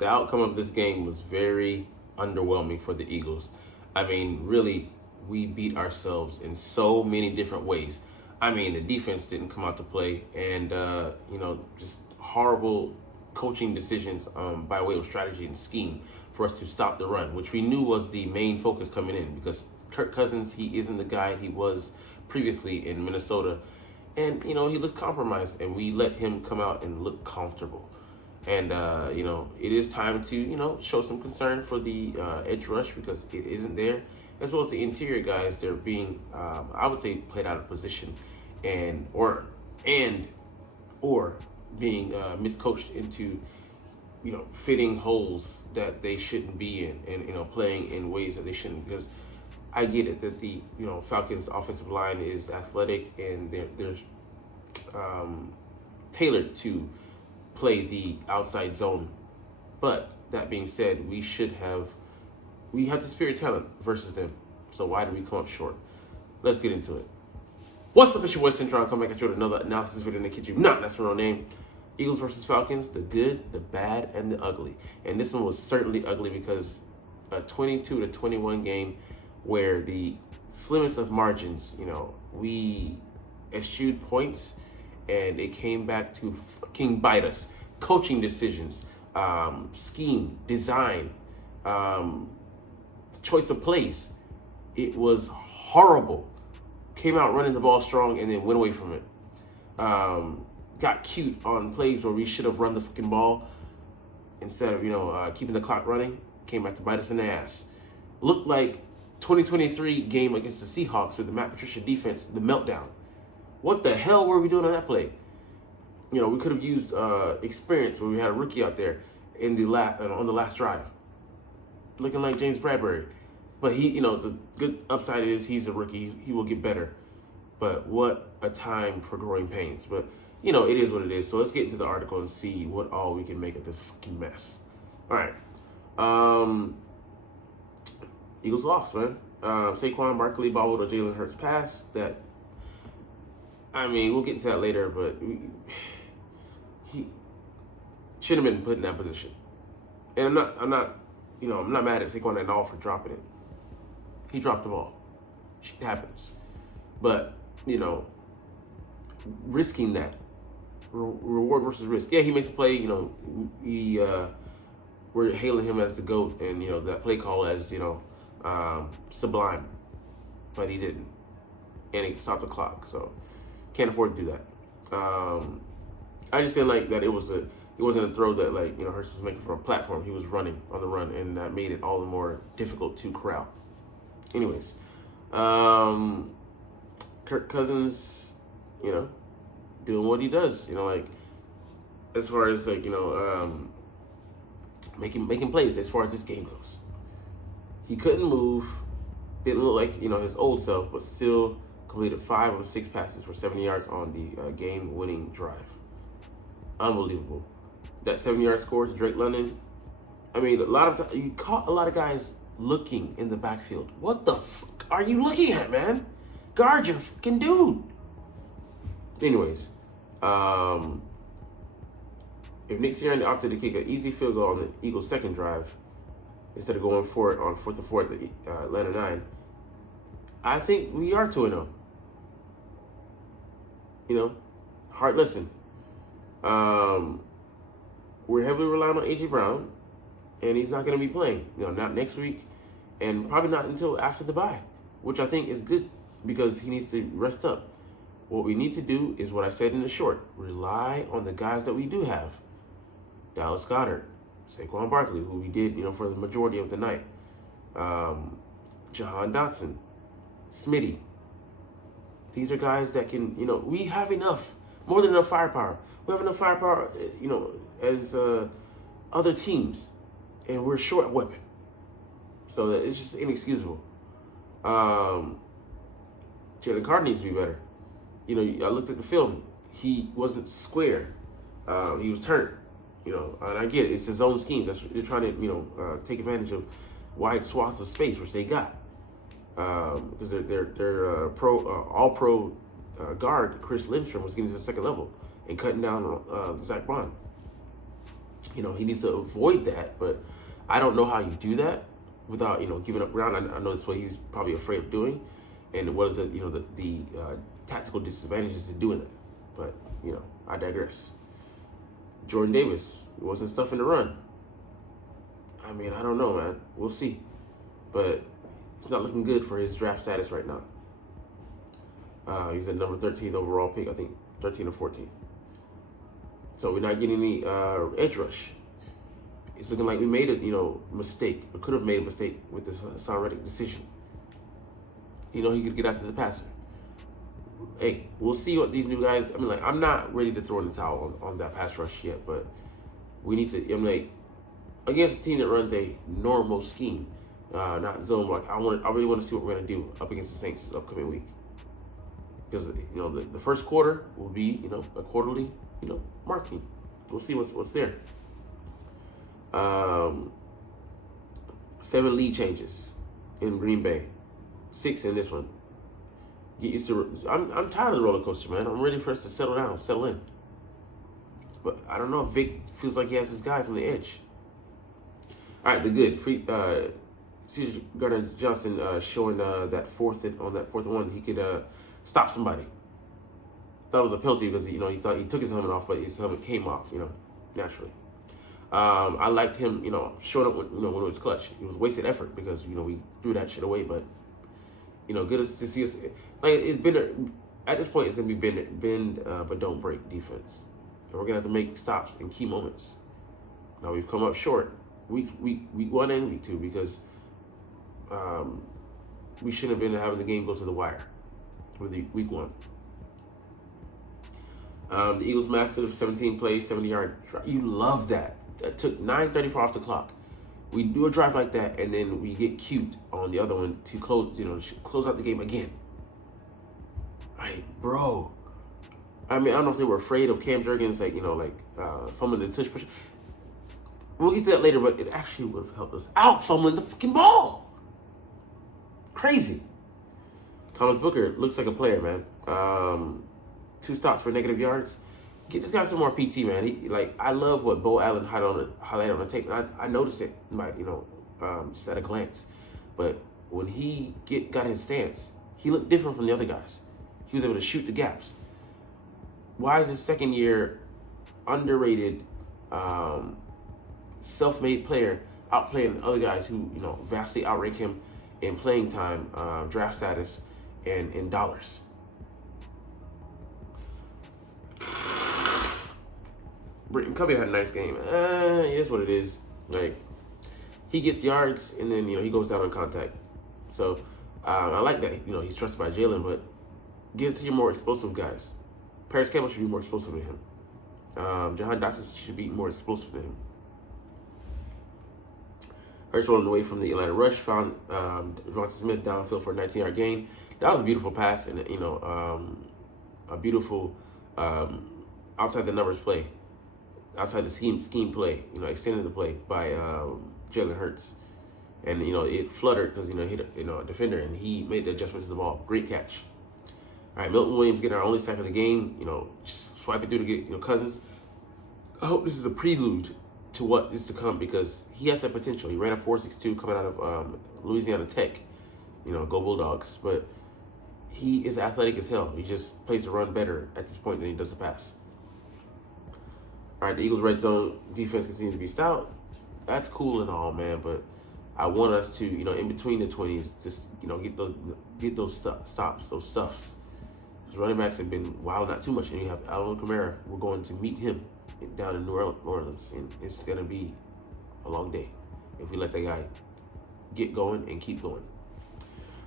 The outcome of this game was very underwhelming for the Eagles. I mean, really, we beat ourselves in so many different ways. I mean, the defense didn't come out to play, and just horrible coaching decisions by way of strategy and scheme for us to stop the run, which we knew was the main focus coming in because Kirk Cousins, he isn't the guy he was previously in Minnesota, and he looked compromised, and we let him come out and look comfortable. And it is time to show some concern for the edge rush because it isn't there, as well as the interior guys. They're being, I would say, played out of position, or being miscoached into fitting holes that they shouldn't be in, and playing in ways that they shouldn't. Because I get it that the Falcons offensive line is athletic and they're tailored to play the outside zone. But that being said, we have the superior talent versus them. So why did we come up short? Let's get into it. What's up, it's your boy Cintron. Come back at you with another analysis video that kid you not. That's my real name. Eagles versus Falcons, the good, the bad, and the ugly. And this one was certainly ugly because a 22-21 game where the slimmest of margins, we eschewed points and it came back to fucking bite us. Coaching decisions, scheme, design, choice of plays. It was horrible. Came out running the ball strong and then went away from it. Got cute on plays where we should have run the fucking ball instead of keeping the clock running. Came back to bite us in the ass. Looked like 2023 game against the Seahawks with the Matt Patricia defense, the meltdown. What the hell were we doing on that play? We could have used experience when we had a rookie out there in the on the last drive, looking like James Bradbury. But he, the good upside is he's a rookie. He will get better. But what a time for growing pains. But it is what it is. So let's get into the article and see what all we can make of this fucking mess. All right. Eagles lost, man. Saquon Barkley bobbled a Jalen Hurts pass that. I mean, we'll get into that later, but he shouldn't have been put in that position. And I'm not mad at Saquon at all for dropping it. He dropped the ball. Shit happens. But, risking that. Reward versus risk. Yeah, he makes a play, we're hailing him as the GOAT and, that play call as, sublime. But he didn't. And he stopped the clock, so can't afford to do that. I just didn't like that it wasn't a throw that Hurts was making from a platform. He was running on the run, and that made it all the more difficult to corral. Anyways, Kirk Cousins, doing what he does. As far as making plays. As far as this game goes, he couldn't move. Didn't look like his old self, but still completed 5 of 6 passes for 70 yards on the game-winning drive. Unbelievable. That 7-yard score to Drake London. I mean, you caught a lot of guys looking in the backfield. What the fuck are you looking at, man? Guard your fucking dude. Anyways, if Nick Sirianni opted to kick an easy field goal on the Eagles' second drive instead of going for it on 4th and 4 at the Atlanta 9, I think we are 2-0. Hard lesson. We're heavily relying on A.J. Brown, and he's not going to be playing. Not next week, and probably not until after the bye, which I think is good because he needs to rest up. What we need to do is what I said in the short: rely on the guys that we do have. Dallas Goedert, Saquon Barkley, who we did, for the majority of the night. Jahan Dotson, Smitty. These are guys that can, we have more than enough firepower. We have enough firepower, as other teams, and we're short a weapon. So that it's just inexcusable. Jalen Carter needs to be better. I looked at the film. He wasn't square. He was turned. And I get it. It's his own scheme. They're trying to, take advantage of wide swaths of space, which they got. Because their all pro guard Chris Lindstrom was getting to the second level and cutting down Zach Bond. He needs to avoid that, but I don't know how you do that without, giving up ground. I know that's what he's probably afraid of doing, and what are the tactical disadvantages in doing that. But, I digress. Jordan Davis wasn't stuffing the run. I mean, I don't know, man. We'll see. But it's not looking good for his draft status right now. He's at number 13th overall pick, I think 13 or 14th. So we're not getting any edge rush. It's looking like we made a mistake, or could have made a mistake with the Hassan Reddick decision. He could get after the passer. Hey, we'll see what these new guys. I'm not ready to throw in the towel on that pass rush yet, but we need to. Against a team that runs a normal scheme, not zone block. I really want to see what we're gonna do up against the Saints this upcoming week, because the first quarter will be a quarterly marking. We'll see what's there. 7 lead changes in Green Bay, 6 in this one. Get used to. I'm tired of the roller coaster, man. I'm ready for us to settle in. But I don't know if Vic feels like he has his guys on the edge. All right, the good. C.J. Gardner-Johnson showing that fourth and one, he could stop somebody. Thought it was a penalty because he thought he took his helmet off, but his helmet came off, naturally. I liked him, showing up when it was clutch. It was wasted effort because we threw that shit away, but good to see us. Like, it's been at this point, it's gonna be bend but don't break defense, and we're gonna have to make stops in key moments. Now we've come up short week 1 and week 2 because we shouldn't have been having the game go to the wire with the week 1. The Eagles massive 17 plays, 70-yard drive. You love that. That took 9:34 off the clock. We do a drive like that, and then we get cute on the other one to close out the game again. Right, bro. I don't know if they were afraid of Cam Jurgens, fumbling the touch push. We'll get to that later, but it actually would have helped us out fumbling the fucking ball. Crazy. Thomas Booker looks like a player, man. 2 stops for negative yards. Get this guy some more PT, man. I love what Bo Allen highlighted on the tape. I noticed it, just at a glance. But when he got his stance, he looked different from the other guys. He was able to shoot the gaps. Why is his second year underrated, self-made player outplaying other guys who vastly outrank him in playing time, draft status, and in dollars? Britton Covey had a nice game. It is what it is. He gets yards and then he goes down on contact. So I like that. He's trusted by Jalen, but get it to your more explosive guys. Paris Campbell should be more explosive than him. Jahan Dotson should be more explosive than him. Hurts rolling away from the Atlanta rush, found Devonta Smith downfield for a 19-yard gain. That was a beautiful pass and a beautiful outside the numbers play, outside the scheme play. Extended the play by Jalen Hurts, and it fluttered because he hit a defender and he made the adjustment to the ball. Great catch. All right, Milton Williams getting our only sack of the game. Just swipe it through to get Cousins. I hope this is a prelude to what is to come because he has that potential. He ran a 4.62 coming out of Louisiana Tech. Go Bulldogs. But he is athletic as hell. He just plays the run better at this point than he does the pass. All right, the Eagles' red zone defense continues to be stout. That's cool and all, man, but I want us to, in between the 20s, just, get those stops, those stuffs. Because running backs have been wild, not too much, and you have Alvin Kamara. We're going to meet him down in New Orleans, and it's going to be a long day if we let that guy get going and keep going.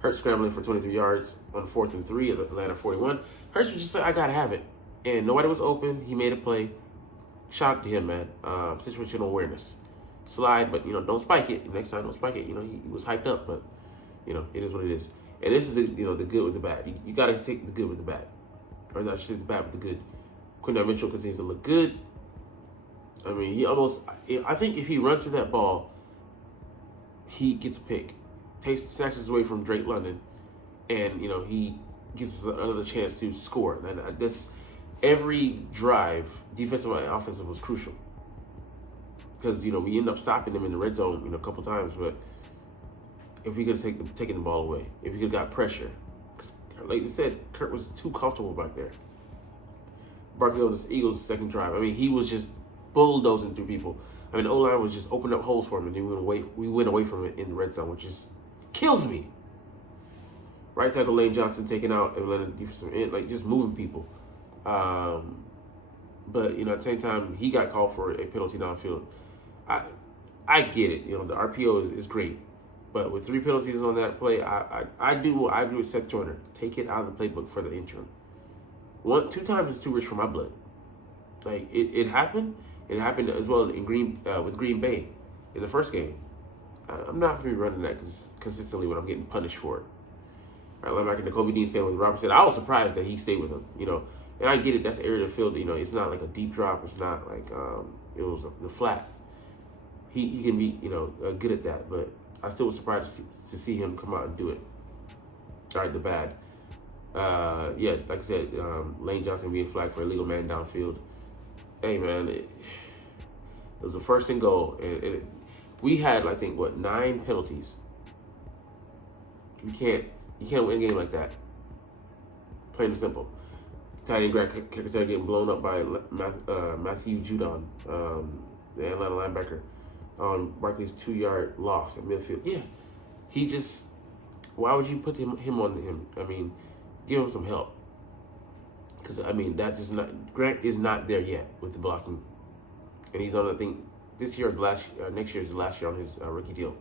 Hurts scrambling for 23 yards on 4th and 3 at Atlanta 41. Hurts was just like, I got to have it. And nobody was open. He made a play. Shout out to him, man. Situational awareness. Slide, but, don't spike it. Next time, don't spike it. He was hyped up, but, it is what it is. And this is the good with the bad. You got to take the good with the bad. Or I should say the bad with the good. Quinton Mitchell continues to look good. I think if he runs through that ball, he gets a pick. Snatches away from Drake London, and, he gives us another chance to score. And this, every drive, defensive and offensive, was crucial. because we end up stopping them in the red zone a couple times. But if we could have taken the ball away, if we could have got pressure, because like you said, Kurt was too comfortable back there. Barkley on the Eagles' second drive. I mean, he was just bulldozing through people. I mean, the O-line was just opening up holes for him, and then we went away from it in the red zone, which just kills me. Right tackle Lane Johnson taking out Atlanta defensive end, like just moving people. But at the same time, he got called for a penalty downfield. I get it. The RPO is great, but with 3 penalties on that play, I agree with Seth Joyner. Take it out of the playbook for the interim. 2 times is too rich for my blood. Like it happened. It happened as well with Green Bay in the first game. I'm not going to be running that consistently when I'm getting punished for it. All right, linebacker N'Kobe Dean staying with Robert said, I was surprised that he stayed with him. And I get it. That's area of the field. It's not like a deep drop. It's not like it was the flat. He can be good at that, but I still was surprised to see him come out and do it. All right, the bad. Like I said, Lane Johnson being flagged for illegal man downfield. Hey man, it was a 1st and goal, and we had I think 9 penalties. You can't win a game like that. Plain and simple. Tight end Greg Kirkatay getting blown up by Matthew Judon, the Atlanta linebacker, on Barkley's 2-yard loss at midfield. Yeah, he just. Why would you put him on him? I mean, give him some help. Because that is not. Grant is not there yet with the blocking, and he's on. I think this year, next year is the last year on his rookie deal.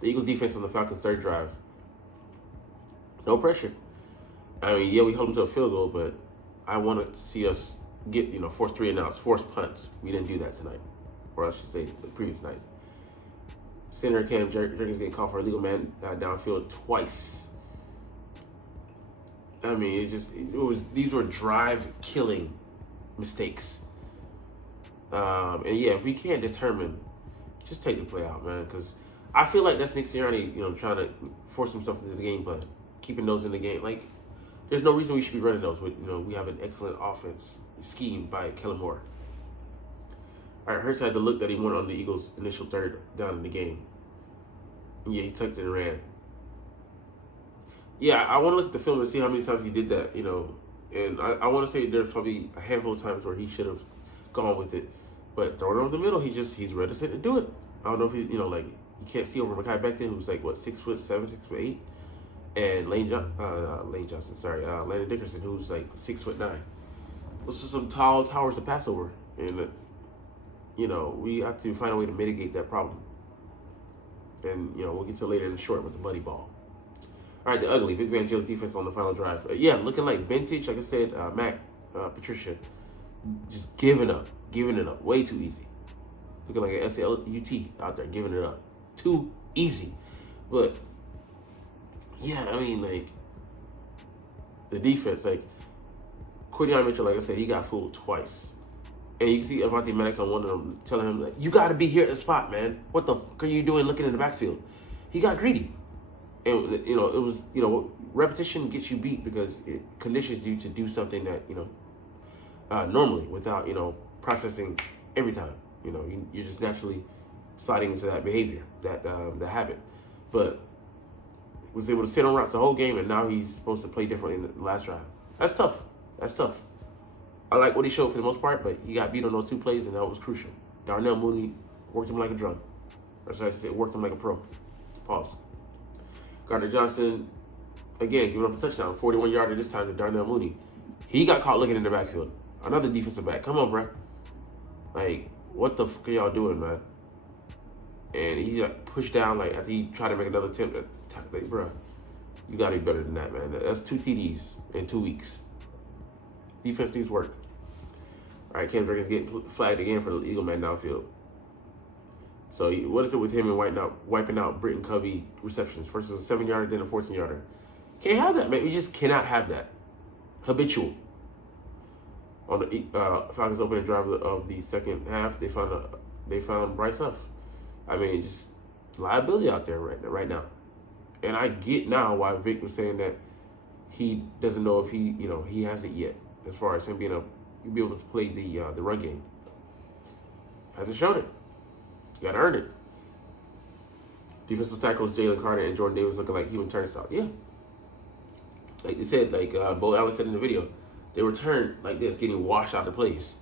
The Eagles defense on the Falcons' 3rd drive. No pressure. We held them to a field goal, but I wanted to see us get, force 3 and outs, force punts. We didn't do that tonight, or I should say the previous night. Center Cam Jenkins getting called for illegal man downfield twice. These were drive-killing mistakes. If we can't determine, just take the play out, man, because I feel like that's Nick Sirianni, trying to force himself into the game, but keeping those in the game. Like, there's no reason we should be running those. We have an excellent offense scheme by Kellen Moore. All right, Hurts had the look that he wanted on the Eagles' initial 3rd down in the game. Yeah, he tucked it and ran. Yeah, I want to look at the film and see how many times he did that, And I want to say there's probably a handful of times where he should have gone with it. But throwing it over the middle, he's reticent to do it. I don't know if he's, you can't see over Mekhi Becton, who's like, 6'7", 6'8", and Landon Dickerson, who's like 6'9". Those are some tall towers to pass over, and we have to find a way to mitigate that problem. And we'll get to it later in the short with the buddy ball. All right, the ugly Vic Fangio's defense on the final drive. Looking like vintage. Like I said, Matt Patricia just giving it up way too easy. Looking like an SLUT out there giving it up. Too easy. But, the defense, Quinyon Mitchell, like I said, he got fooled twice. And you can see Avonte Maddox on one of them telling him, you got to be here at the spot, man. What the fuck are you doing looking in the backfield? He got greedy. And, it was, repetition gets you beat because it conditions you to do something that, normally without, processing every time. You're just naturally sliding into that behavior, that habit. But was able to sit on routes the whole game, and now he's supposed to play differently in the last drive. That's tough. I like what he showed for the most part, but he got beat on those 2 plays, and that was crucial. Darnell Mooney worked him like a drum. Or should I say, worked him like a pro. Pause. Gardner Johnson, again, giving up a touchdown. 41-yarder this time to Darnell Mooney. He got caught looking in the backfield. Another defensive back. Come on, bro. What the fuck are y'all doing, man? And he got pushed down, after he tried to make another attempt. Bro, you got to be better than that, man. That's 2 TDs in 2 weeks. Defense needs work. All right, Cam Jenkins getting flagged again for the Eagle man downfield. So what is it with him and wiping out Britton Covey receptions? First it was a 7-yarder, then a 14-yarder. Can't have that, man. We just cannot have that. Habitual. On the Falcons opening drive of the second half, they found Bryce Huff. Just liability out there right now. And I get now why Vic was saying that he doesn't know if he has it yet, as far as him being a you'll be able to play the run game. Hasn't shown it. You gotta earn it. Defensive tackles Jalen Carter and Jordan Davis looking like human turnstile. Yeah. Like they said, like Bo Allen said in the video, they returned like this, getting washed out of place.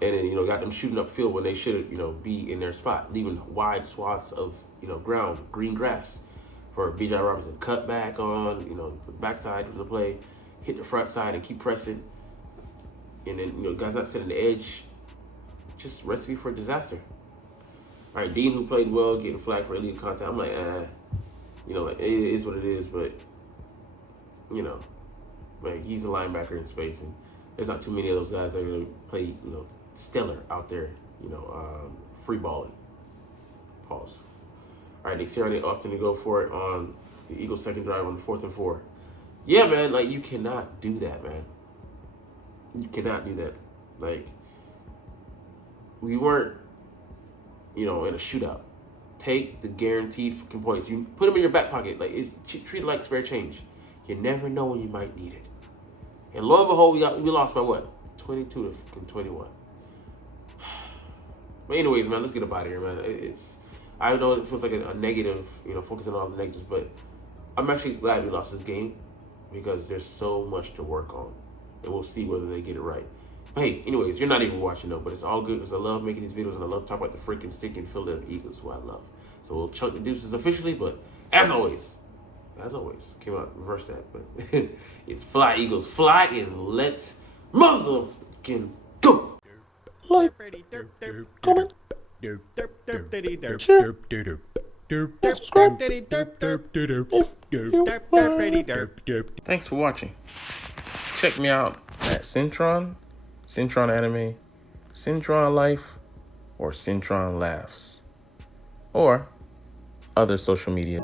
And then, got them shooting upfield when they should, be in their spot, leaving wide swaths of, ground, green grass for B.J. Robinson. Cut back on, backside of the play, hit the front side and keep pressing. And then, guys not setting the edge. Just recipe for disaster. All right, Dean, who played well, getting flagged for illegal contact. I'm like, like, it is what it is, but, like, he's a linebacker in space, and there's not too many of those guys that are going to play, stellar out there, free balling. Pause. All right, Nick Sirianni opting to go for it on the Eagles' second drive on the 4th and 4. Yeah, man, like, you cannot do that, man. You cannot do that. Like, we weren't, in a shootout. Take the guaranteed fucking points. You put them in your back pocket. Like, it's treat it like spare change. You never know when you might need it. And lo and behold, we lost by what? 22 to 21. But anyways, man, let's get up out of here, man. I know it feels like a negative, focusing on all the negatives, but I'm actually glad we lost this game because there's so much to work on. And we'll see whether they get it right. But hey, anyways, you're not even watching though, but it's all good because I love making these videos and I love talking about the freaking stinking Philadelphia Eagles, who I love. So we'll chunk the deuces officially, but as always, came out reverse that, but it's fly Eagles, fly and let's motherfucking go. Like, comment, share, subscribe Thanks for watching. Check me out at Cintron, Cintron Anime, Cintron Life, or Cintron Laughs, or other social media.